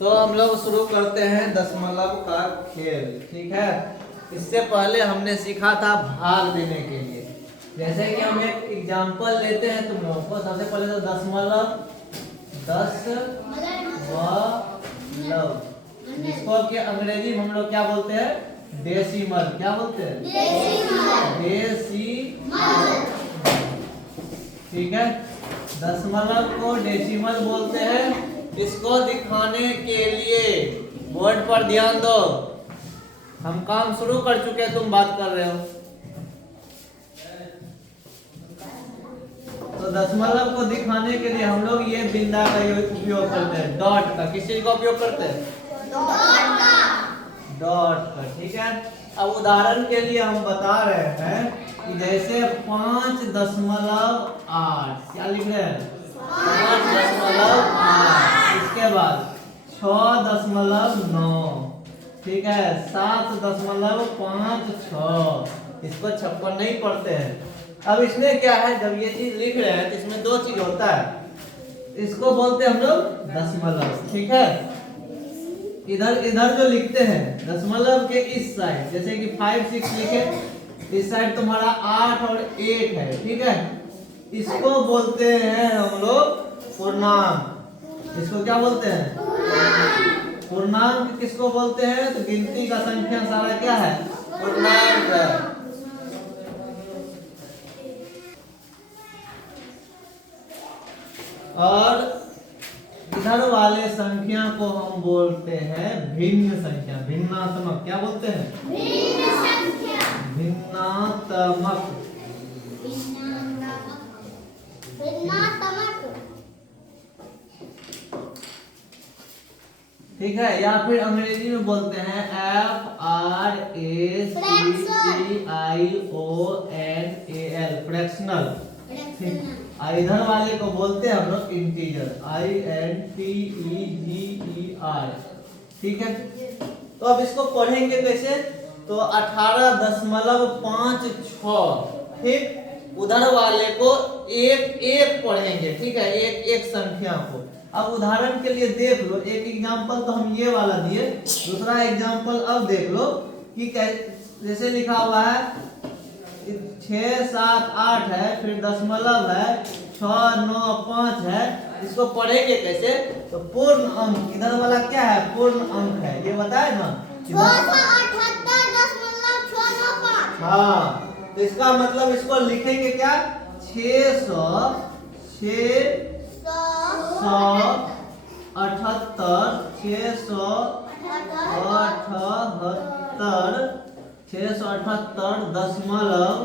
तो हम लोग शुरू करते हैं दशमलव का खेल। ठीक है, इससे पहले हमने सीखा था भाग देने के लिए। जैसे कि हम एक एग्जांपल लेते हैं तुम लोगों को। सबसे पहले तो दशमलव, इसको कि अंग्रेजी में हम लोग क्या बोलते हैं? डेसिमल। क्या बोलते हैं? डेसिमल। ठीक है, दशमलव को डेसिमल बोलते हैं। इसको दिखाने के लिए बोर्ड पर ध्यान दो। हम काम शुरू कर चुके हैं, तुम बात कर रहे हो। तो दशमलव को दिखाने के लिए हम लोग ये बिंदा का उपयोग करते हैं, डॉट का। किस चीज का उपयोग करते हैं? डॉट का। ठीक है, अब उदाहरण के लिए हम बता रहे हैं कि जैसे 5.8 क्या लिख रहे हैं? 5.8। इसके बाद 6.9। ठीक है, 7.56। इसको 56 नहीं पढ़ते हैं। अब इसमें क्या है, जब ये चीज लिख रहे हैं तो इसमें दो चीज होता है। इसको बोलते हैं हम लोग दशमलव। ठीक है, इधर जो लिखते हैं दशमलव के इस साइड, जैसे कि 5, 6 लिखे, इस साइड तुम्हारा 8 और 1 है। ठीक है, इसको बोलते हैं हम लोग पूर्णांक। इसको क्या बोलते हैं? पूर्णांक। किसको बोलते हैं? तो गिनती का संख्या सारा क्या है? पूर्णांक है। और इधर वाले संख्या को हम बोलते हैं भिन्न संख्या, भिन्नात्मक। क्या बोलते हैं? भिन्न संख्या, भिन्नात्मक। ठीक है, या फिर अंग्रेजी में बोलते हैं FRACTIONAL, फ्रैक्शनल। इधर वाले को बोलते हैं हम लोग इंटीजर, INTEGER। ठीक है, तो अब इसको पढ़ेंगे कैसे? तो 18.56। ठीक, उधर वाले को एक पढ़ेंगे। ठीक है, एक संख्या को। अब उदाहरण के लिए देख लो, एक एग्जांपल तो हम ये वाला दिए, दूसरा एग्जांपल अब देख लो कि जैसे लिखा हुआ है 6, 7, 8 है, फिर दशमलव है, 6, 9, 5 है। इसको पढ़ेंगे कैसे? तो पूर्ण अंक। इधर वाला क्या है? पूर्ण अंक है। ये बताए ना, 678.695। हाँ, तो इसका मतलब इसको लिखेंगे क्या? 678 दशमलव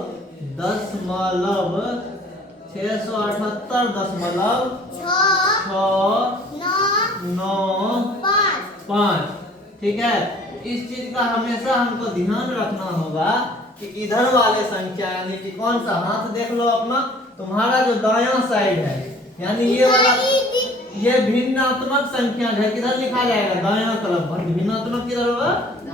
678.695। ठीक है, इस चीज का हमेशा हमको ध्यान रखना होगा कि इधर वाले संख्या, यानी कि कौन सा हाथ देख लो अपना, तुम्हारा जो दायां साइड है, यानी ये वाला, ये भिन्नात्मक संख्या है। किधर लिखा जाएगा? दायां तरफ। भिन्नात्मक किधर होगा?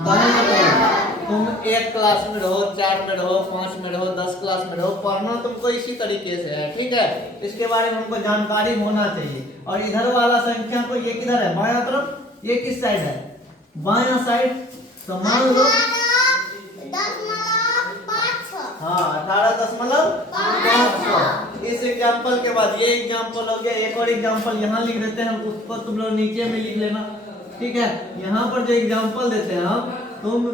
दायां तरफ। तुम 1 क्लास में रहो, 4 में रहो, 5 में रहो, 10 क्लास में रहो, पढ़ना तुमको इसी तरीके से है। ठीक है, इसके बारे में हमको जानकारी होना चाहिए। और इधर वाला संख्या को, ये किधर है? बायां तरफ। ये किस साइड है? बायां साइड। तो मान लो 18.56। इस एग्जांपल के बाद ये एग्जांपल हो गया। एक और एग्जांपल यहाँ लिख देते हैं, उसको तुम लोग नीचे में लिख लेना। ठीक है, यहाँ पर जो एग्जांपल देते हैं हम, तुम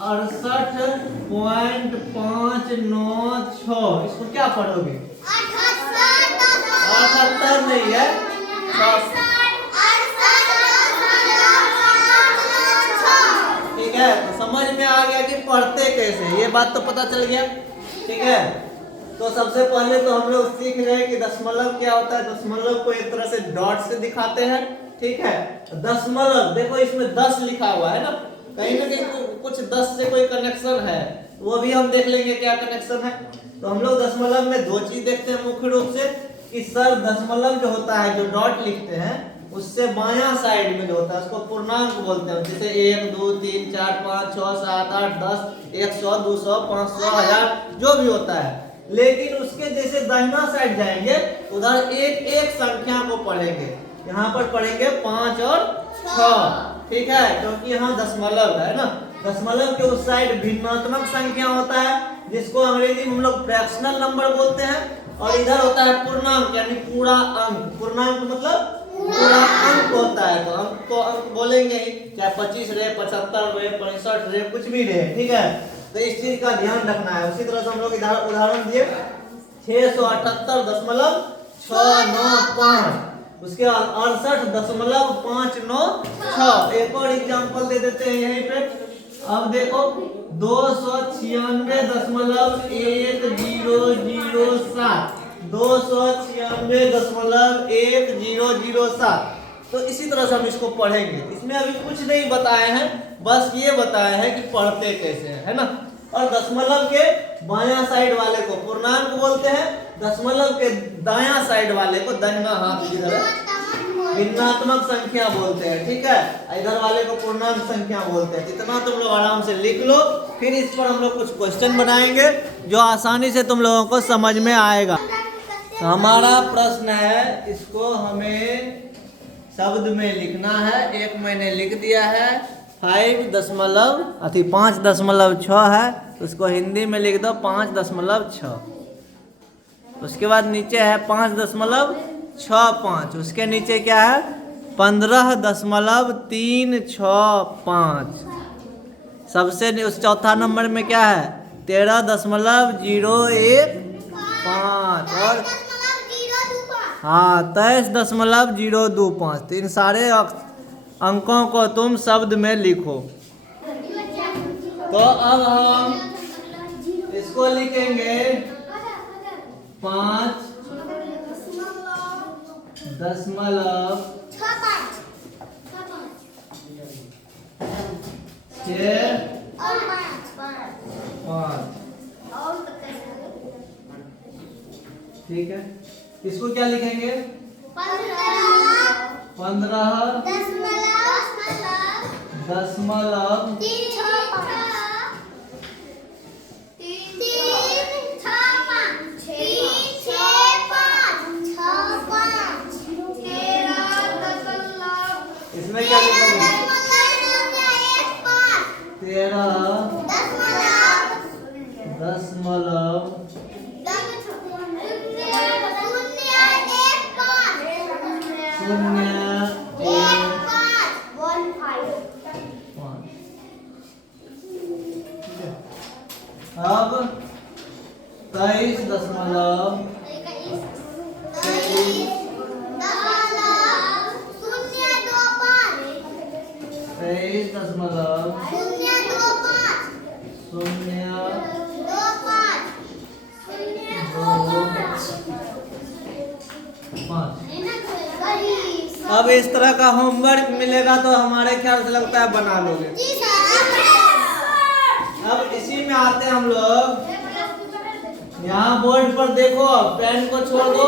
68.596, इसको क्या पढ़ोगे? 78 नहीं है, ठीक है। तो समझ में आ गया कि पढ़ते कैसे, ये बात तो पता चल गया। ठीक है, तो सबसे पहले तो हम लोग सीख रहे हैं कि दशमलव क्या होता है। दशमलव को एक तरह से डॉट से दिखाते हैं। ठीक है, दशमलव देखो, इसमें 10 लिखा हुआ है ना, कहीं ना कहीं कुछ 10 से कोई कनेक्शन है, वो भी हम देख लेंगे क्या कनेक्शन है। तो हम लोग दशमलव में दो चीज देखते हैं मुख्य रूप से, कि सर दशमलव जो होता है, जो डॉट लिखते हैं, उससे बायां साइड में जो होता है उसको पूर्णांक बोलते हैं। जैसे 1, 2, 3, 4, 5, 6, 7, 8, 10, 100, 200, 500, 1000 जो भी होता है। लेकिन उसके जैसे दाहिना साइड जाएंगे, उधर एक एक संख्या को पढ़ेंगे। यहाँ पर पढ़ेंगे 5 और 6, ठीक है, क्योंकि यहाँ दशमलव है ना। दशमलव के उस साइड भिन्नात्मक संख्या होता है, जिसको अंग्रेजी में हम लोग फ्रैक्शनल नंबर बोलते हैं, और इधर होता है पूर्णांक यानी पूरा अंक। पूर्णांक मतलब पूरा अंक होता है, तो अंक बोलेंगे ही, चाहे 25 रहे, 75 रहे, 65 रहे, कुछ भी रहे, ठीक है। तो इस चीज का ध्यान रखना है। उसी तरह से हम लोग इधर उदाहरण दिए 678.695, उसके बाद 68.596। एक और एग्जांपल दे देते हैं यहीं पे। अब देखो 296.1007, 296.1007। तो इसी तरह से हम इसको पढ़ेंगे। इसमें अभी कुछ नहीं बताए हैं, बस ये बताया है कि पढ़ते कैसे है ना। और दशमलव के बायां साइड वाले को पूर्णांक बोलते हैं, दशमलव के दायां साइड वाले को दाहिना हाथ की तरफ भिन्नात्मक संख्या बोलते हैं, ठीक है। इधर वाले को पूर्णांक संख्या बोलते हैं। इतना तुम लोग आराम से लिख लो, फिर इस पर हम लोग कुछ क्वेश्चन बनाएंगे जो आसानी से तुम लोगों को समझ में आएगा। हमारा प्रश्न है, इसको हमें शब्द में लिखना है। एक मैंने लिख दिया है 5.6 है, तो उसको हिंदी में लिख दो 5.6। उसके बाद नीचे है 5.65, उसके नीचे क्या है 15.365। सबसे उस चौथा नंबर में क्या है 13.015 और हाँ 23.025। तो इन सारे अंकों को तुम शब्द में लिखो। तो अब हम इसको लिखेंगे 5.65। ठीक है, इसको क्या लिखेंगे 15.5। इसमें क्या लिखेंगे 13.015। अब 23.005। अब इस तरह का होमवर्क मिलेगा तो हमारे ख्याल से लगता है बना लोगे। अब इसी में आते हैं हम लोग, यहाँ बोर्ड पर देखो, पेन को छोड़ दो,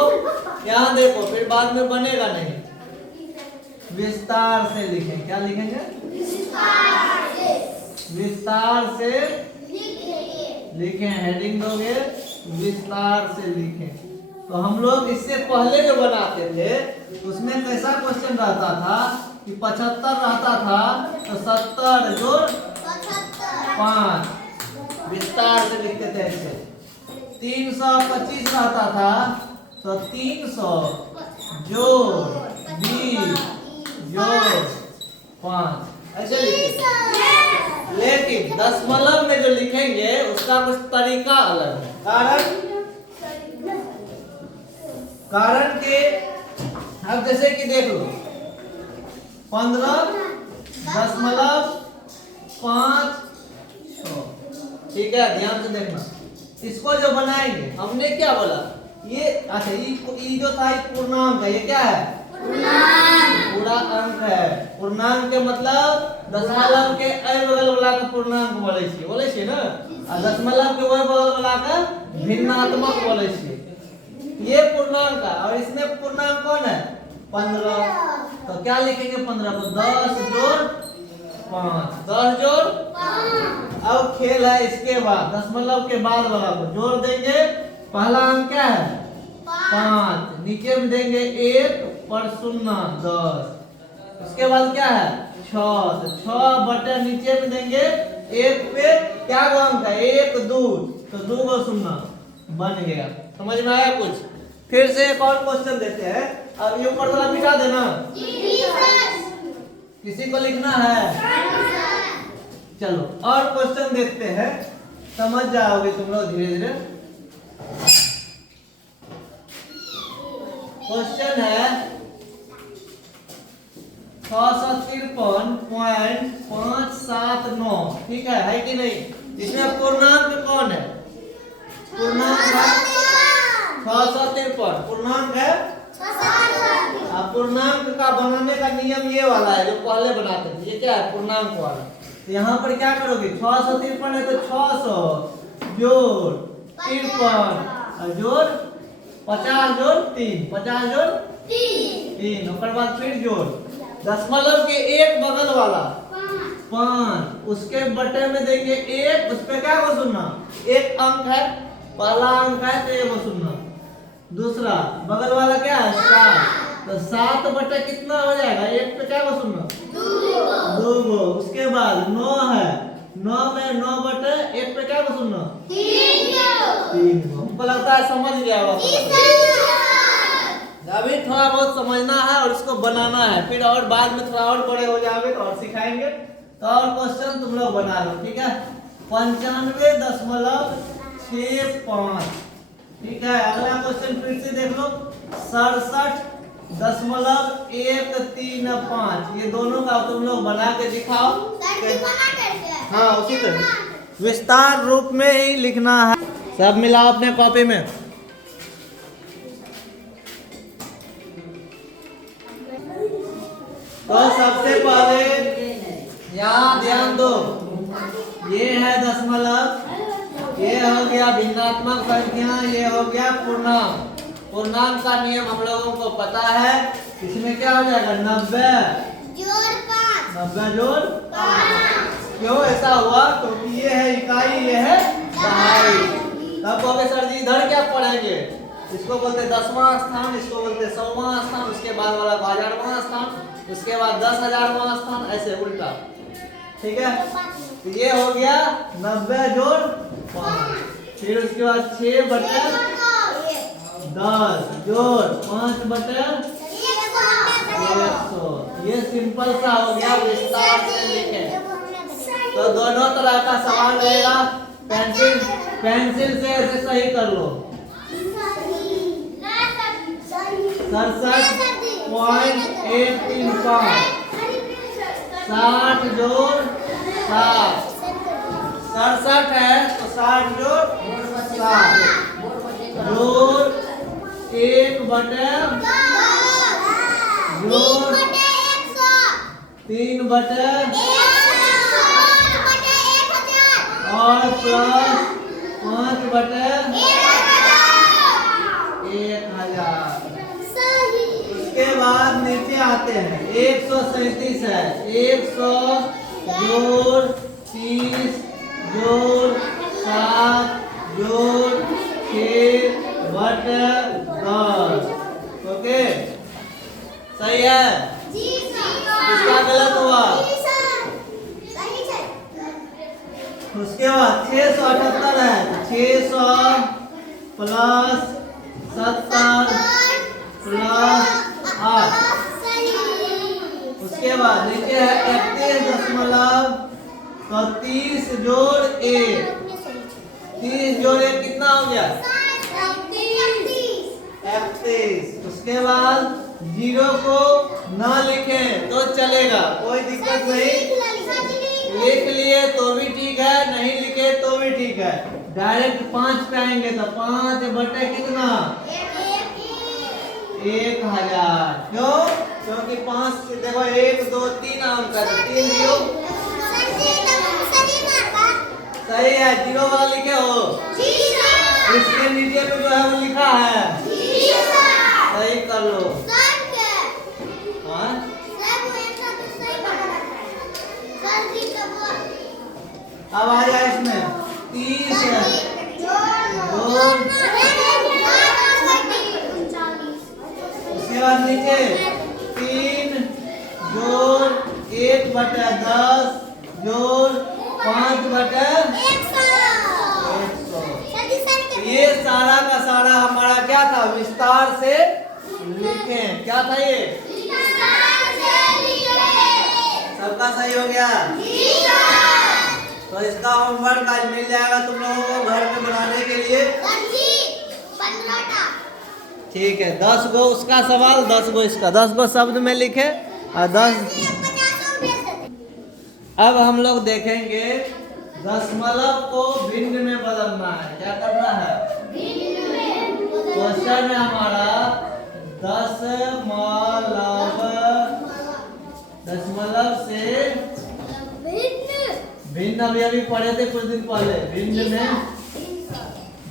यहाँ देखो, फिर बाद में बनेगा नहीं। विस्तार से लिखें, क्या लिखेंगे विस्तार से लिखें, हेडिंग दोगे विस्तार से लिखें। तो हम लोग इससे पहले जो बनाते थे उसमें कैसा क्वेश्चन रहता था कि 75 रहता था तो 70 जोड़ 5 विस्तार से लिखते थे ऐसे। 325 रहता था तो 300 जोड़ 20 जोड़ 5 ऐसे लिखते। लेकिन दशमलव में जो लिखेंगे उसका कुछ तरीका अलग है। कारण के अब जैसे कि देख लो 15.56, ठीक है, ध्यान से देखना। इसको जो बनाएंगे हमने क्या बोला, ये अच्छा ये जो था पूर्णांक है, ये क्या है पूरा अंक है। पूर्णांक के मतलब दशमलव के बगल वाला का पूर्णांक बोले छी ना, और दशमलव के वही बगल वाला का भिन्नात्मक बोले छी। ये पूर्णांक है और इसमें पूर्णांक कौन है 15। तो क्या लिखेंगे 15 को 10 जोड़ 5, 10 जोड़ 5। अब खेल है इसके बाद दशमलव के बाद वाला को जोड़ देंगे। पहला अंक क्या है 5, नीचे में देंगे 1 पर शून्य 10। उसके बाद क्या है 6, तो 6 बटे नीचे में देंगे 1 पे क्या अंक है 1 2, तो 2 गो शून्य बन गया। समझ में आया कुछ? फिर से एक और क्वेश्चन देते हैं। अब ये ऊपर वाला मिटा देना, किसी को लिखना है? चलो और क्वेश्चन देखते हैं, समझ जाओगे तुम लोग धीरे धीरे। क्वेश्चन है 653.579, ठीक है कि नहीं? इसमें पूर्णांक कौन है? पूर्णांक है 653, पूर्णांक है। पूर्णांक का बनाने का नियम ये वाला है जो पहले बनाते थे। ये क्या है पूर्णांक वाला। तो यहाँ पर क्या करोगे 653 है तो 600 जोड़ 53 जोड़ 50 जोड़ 3, 50 जोड़ 3, उसके बाद फिर जोड़ दशमलव के एक बगल वाला 5, उसके बटे में देंगे 1, उस पे क्या को सुनना? एक अंक है, पहला अंक है तो 1 को सुनना। दूसरा बगल वाला क्या है 7, तो 7 बटे कितना हो जाएगा? 1 पे क्या को सुनना? 2 गो। उसके बाद 9 है, 9 में 9 बटे 1 पे क्या को सुनना? 3 गो। हमको लगता है समझ गया होगा। अभी थोड़ा बहुत समझना है और इसको बनाना है, फिर और बाद में थोड़ा और बड़े हो जाओगे तो और सिखाएंगे। तो और क्वेश्चन तुम लोग बना लो, ठीक है? 95.65, ठीक है। अगला क्वेश्चन फिर से देख लो 67.135, ये दोनों का तुम लोग बना के दिखाओ। हाँ उसी तरह विस्तार रूप में ही लिखना है। सब मिलाओ अपने कॉपी में। तो सबसे पहले यहाँ ध्यान दो, ये है दशमलव, ये हो गया भिन्नात्मक संख्या, ये हो गया पूर्णांक। पूर्णांक का नियम हम लोगों को पता है। इसमें क्या हो जाएगा 90 जोड़ 5, 90 जोड़ 5। क्यों ऐसा हुआ? क्योंकि ये है इकाई, ये है दहाई। तब कहोगे सर जी इधर क्या पढ़ेंगे? इसको बोलते 10वां स्थान, इसको बोलते 100वां स्थान, उसके बाद वाला 1000वां स्थान, उसके बाद 10,000वां स्थान, ऐसे उल्टा, ठीक है? तो ये हो गया 90 जोड़ 5। फिर उसके बाद 6 बटे 10 जोड़ 5 बटे 100। ये सिंपल सा हो गया, विस्तार से लिखे। तो दोनों तरह का सवाल रहेगा। पेंसिल से ऐसे सही कर लो। 67.135, 60 जोड़ 7, 67 है तो 60 जोड़ 7 जोड़ 1 बटे जोड़ 3 बटे और प्लस 5 बटे 1000। उसके बाद नीचे आते हैं 137 है, 100 जोड़ 30 जोड़ 7 जोड़ 6 बटे 10। ओके सही है? इसका गलत हुआ। उसके बाद 678 है, 600 प्लस 70 प्लस 8। उसके बाद नीचे है 31.30 जोड़ 1, 30 जोड़ 1 कितना हो गया? 31। उसके बाद 0 को ना लिखे तो चलेगा, कोई दिक्कत नहीं। लिख लिए तो भी ठीक है, नहीं लिखे तो भी ठीक है। डायरेक्ट 5 पे आएंगे तो 5 बटे कितना? 1000। क्यों? क्योंकि 5 देखो 1 2 3 अंक है, 3 0 सही है। 0 वाला लिखे हो, इसके नीचे में जो है वो लिखा है, सही कर लो। हाँ अब आ जाए इसमें 30 है उसके बाद नीचे लिखिए 3 जोड़ 1/10 जोड़ 5/100। ये सारा का सारा हमारा क्या था, विस्तार से लिखें। क्या था ये? सबका सही हो गया? तो इसका होमवर्क आज मिल जाएगा तुम लोगों को घर में बनाने के लिए। ठीक है, 10 गो उसका सवाल, 10 गो इसका, 10 गो शब्द में लिखे और 10। अब हम लोग देखेंगे दशमलव को भिन्न में बदलना है। क्या करना है? क्वेश्चन है हमारा दशमलव से भिन्न। अभी पढ़े थे कुछ दिन पहले, भिन्न में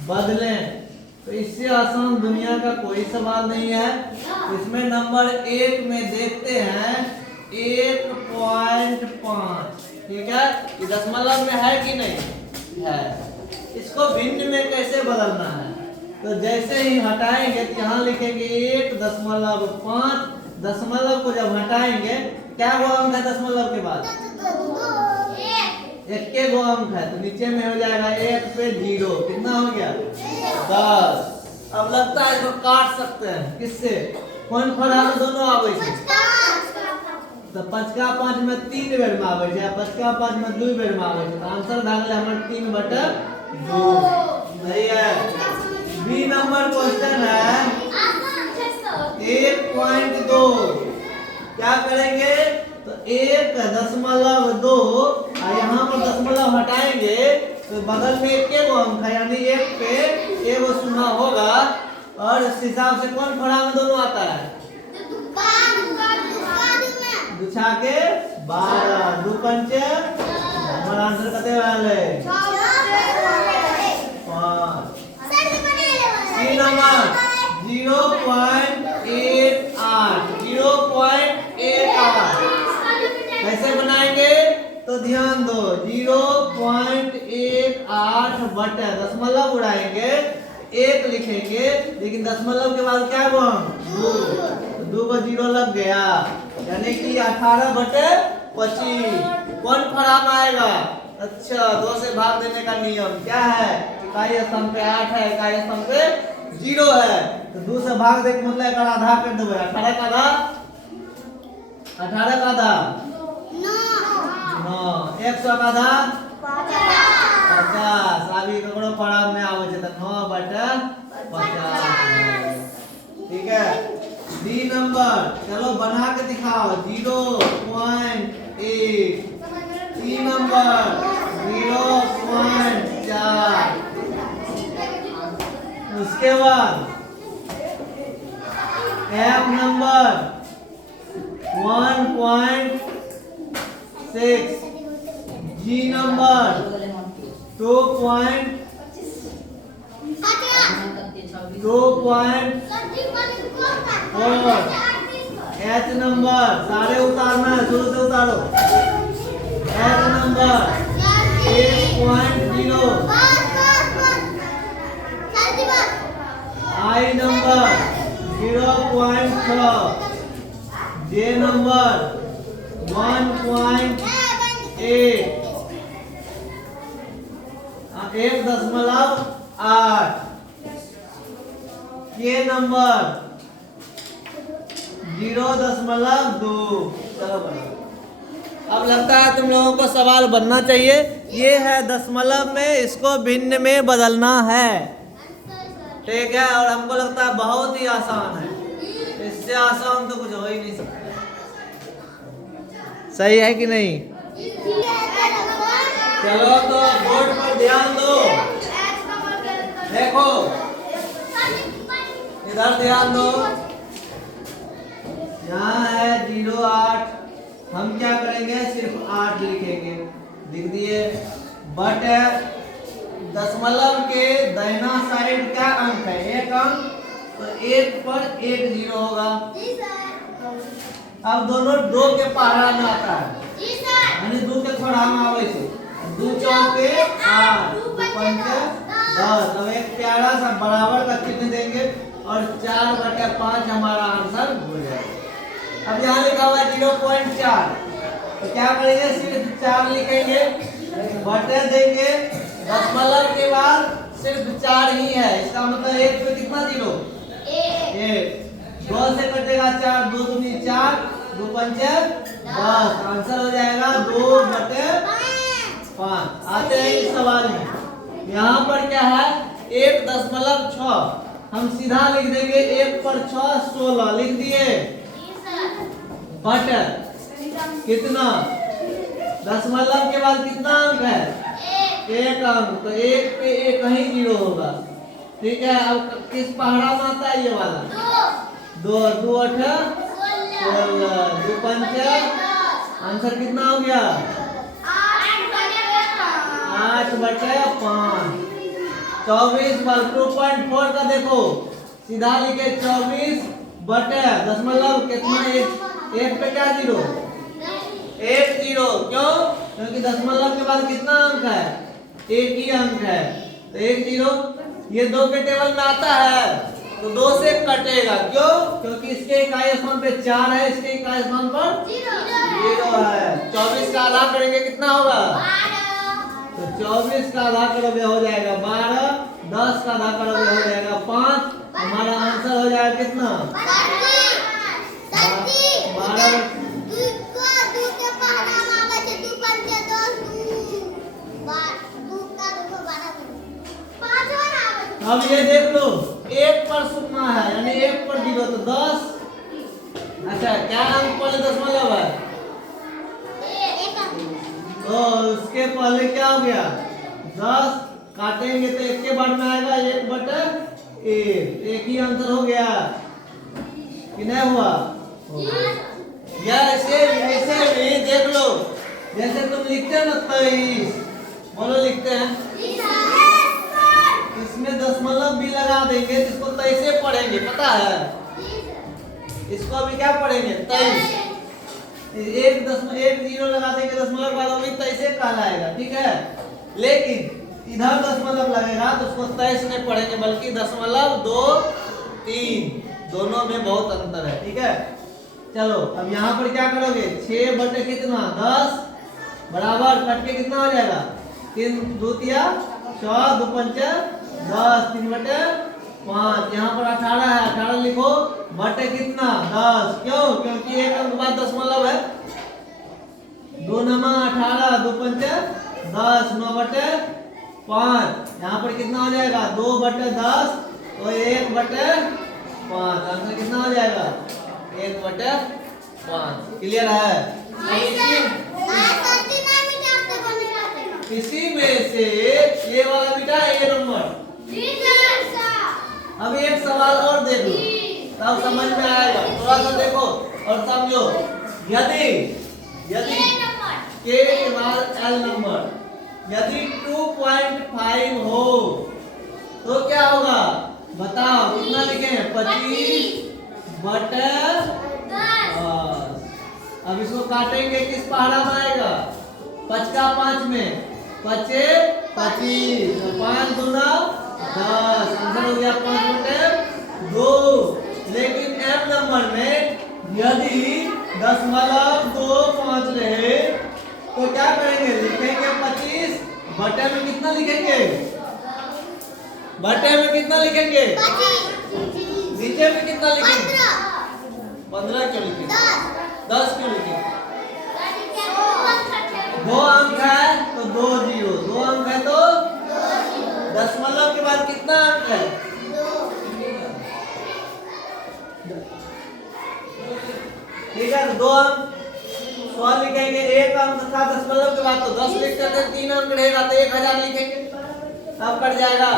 बदलें। तो इससे आसान दुनिया का कोई सवाल नहीं है। इसमें नंबर 1 में देखते हैं 1.5। ठीक है, ये दशमलव में है कि नहीं है? इसको भिन्न में कैसे बदलना है? तो जैसे ही हटाएंगे तो यहाँ लिखेंगे 1.5। दशमलव को जब हटाएंगे क्या गो अंक है दशमलव के बाद? 1 गो अंक है, तो नीचे में हो जाएगा 1 पे 0। कितना हो गया? 10। अब लगता है इसको काट सकते हैं। किससे? कौन फड़ा में दोनों आवे छे? तो 5 का 5 में 3 बेर में आवे छे, 5 का 5 में 2 बेर में आवे छे। तो आंसर भए गेलै हमर 3/2। सही है। बी नंबर क्वेश्चन है 1.2। क्या करेंगे? तो 1.2 और यहाँ पर दशमलव हटाएंगे तो बगल में 1 गो अंक है, यानी 1 पे 1 गो शून्य होगा। और इस हिसाब से कौन फड़ा में दोनों आता है? 2 छाके 12, 2 पंचे। हमारा आंसर कते वाले 5। सी नंबर 0.88। 0.88 कैसे बनाएंगे? तो ध्यान दो, 0.18 बटे दशमलव उड़ाएंगे 1 लिखेंगे, लेकिन दशमलव के बाद क्या गो? 2 को 0 लग गया, यानी कि 18/25। कौन फराम आएगा? अच्छा, 2 से भाग देने का नियम क्या है? इकाई स्तंभ पे 8 है, इकाई स्तंभ पे 0 है। तो 2 से भाग दे के मतलब एक आधा कर देवे। 18 का आधा 9। 100 का आधा 50। अभी ककरो फराम में आवे छे त 9/50। ठीक है। डी नंबर चलो बना के दिखाओ 0.8। C number 0.4। उसके बाद F number 1.6। G number 2.4। H number सारे उतारना है, शुरू से उतारो। H number 1.0। I number 0.6। J number 1.8। 1.8। के नंबर 0.2। चलो बनो। अब लगता है तुम लोगों को सवाल बनना चाहिए। ये है दशमलव में, इसको भिन्न में बदलना है। ठीक है, और हमको लगता है बहुत ही आसान है। इससे आसान तो कुछ हो ही नहीं सकता। सही है कि नहीं? चलो तो बोर्ड पर ध्यान दो। देखो इधर ध्यान दो, यहाँ है 0.8। हम क्या करेंगे? सिर्फ 8 लिखेंगे। लिख दिए। बट दशमलव के दाहिना साइड क्या अंक है? 1 अंक, तो 1 पर 1 0 होगा। अब दोनों 2 के पहाड़ा में आता है, यानी 2 के छोड़ा में आवे छे। 2 चौके 8, 2 पंचे 10। अब एक प्यारा सा बराबर का चिन्ह देंगे और 4/5 हमारा आंसर हो जाएगा। अब यहाँ लिखा हुआ है 0.4, तो क्या करेंगे, सिर्फ 4 लिखेंगे, बटे देंगे, दशमलव के बाद सिर्फ 4 ही है, इसका मतलब 1 पे कितना 0, 1, 2 से कटेगा 4, 2 दूनी 4, 2 पंचे 10, आंसर हो जाएगा 2/5। आते हैं इस सवाल में, यहाँ पर क्या है 1.6, हम सीधा लिख देंगे 1 पर 6 16 लिख दिए, बटे कितना, दशमलव के बाद कितना अंक है, 1 अंक, तो 1 पे 1 ही 0 होगा, ठीक है। अब किस पहाड़ा में आता है ये वाला, 2, 2 8 16, 2 पंचे, आंसर कितना हो गया, 8/5। 24 बार 2.4 का देखो, सीधा लिखे 24 बटे दशमलव कितना, 1 पे क्या 0, 1 0, क्यों, क्योंकि दशमलव के बाद कितना अंक है, 1 ही अंक है, तो 1 0, ये 2 के टेबल में आता है तो 2 से कटेगा, क्यों, क्योंकि इसके इकाई स्थान पे 4 है, इसके इकाई स्थान पर 0 है। 24 का आधा करेंगे कितना होगा, तो 24 का आधा करोगे हो जाएगा 12, 10 का आधा करोगे हो जाएगा 5, हमारा आंसर हो जाएगा कितना, 12। अब ये देख लो 1 पर सुनना है, यानी 1 पर 0, तो 10, अच्छा क्या अंक पहले दशमलव है, तो उसके पहले क्या हो गया 10, काटेंगे तो 1 के बाद में आएगा 1/1, एक ही आंसर हो गया कि नहीं हुआ, या ऐसे भी देख लो, जैसे तुम लिखते हैं ना 23, बोलो लिखते हैं, इसमें दशमलव भी लगा देंगे, जिसको 23 से पढ़ेंगे, पता है, इसको अभी क्या पढ़ेंगे 23, 1 0 लगा देंगे दशमलव के बाद, वो भी 23 से कहलाएगा, ठीक है। लेकिन इधर दशमलव लगेगा तो उसको 23 नहीं पढ़ेंगे, बल्कि दशमलव 2 3, दोनों में बहुत अंतर है, ठीक है। चलो अब यहाँ पर क्या करोगे, 6 बटे कितना 10 बराबर कट के कितना हो जाएगा, 3 2 तिया 6, 2 पंचे 10, 3/5, यहाँ पर 18 है, 18 लिखो, बटे कितना 10, क्यों, क्योंकि 1 अंक बाद दशमलव है, 2 9 18, 2 पंचे 10, 9/5, यहाँ पर कितना हो जाएगा 2/10, तो 1/5, आंसर कितना हो जाएगा 1/5। क्लियर है, इसी में से ये वाला बेटा ये नंबर, अब एक सवाल और दे दो तब समझ में आएगा, थोड़ा सा देखो और समझो, यदि के के बाद एल नंबर यदि 2.5 हो तो क्या होगा, बताओ कितना लिखेंगे, 25/10। अब इसको काटेंगे किस पहाड़ा में आएगा, 5 का 5 में 25, 5 दूना 10, आंसर हो गया 5/2। लेकिन एम नंबर में यदि दशमलव 25 रहे तो क्या करेंगे, लिखेंगे 25, बटे में कितना लिखेंगे, बटे में कितना लिखेंगे, नीचे में कितना लिखेंगे, 15 क्यों लिखेंगे, 10 क्यों लिखेंगे, 2 अंक है तो 2 0, 2 अंक है तो दशमलव के बाद कितना अंक है, ठीक है, 2 अंक 100 लिखेंगे, 1 अंक था दशमलव के बाद, तो 10 लिखते थे, 3 अंक रहेगा तो 1000 लिखेंगे, तब कट जाएगा।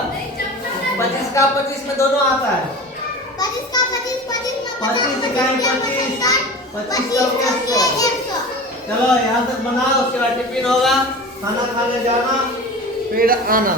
25 का 25 में दोनों आता है, 25 का 25 चलो यहाँ तक बनाओ, उसके बाद टिफिन होगा, खाना खाने जाना, फिर आना।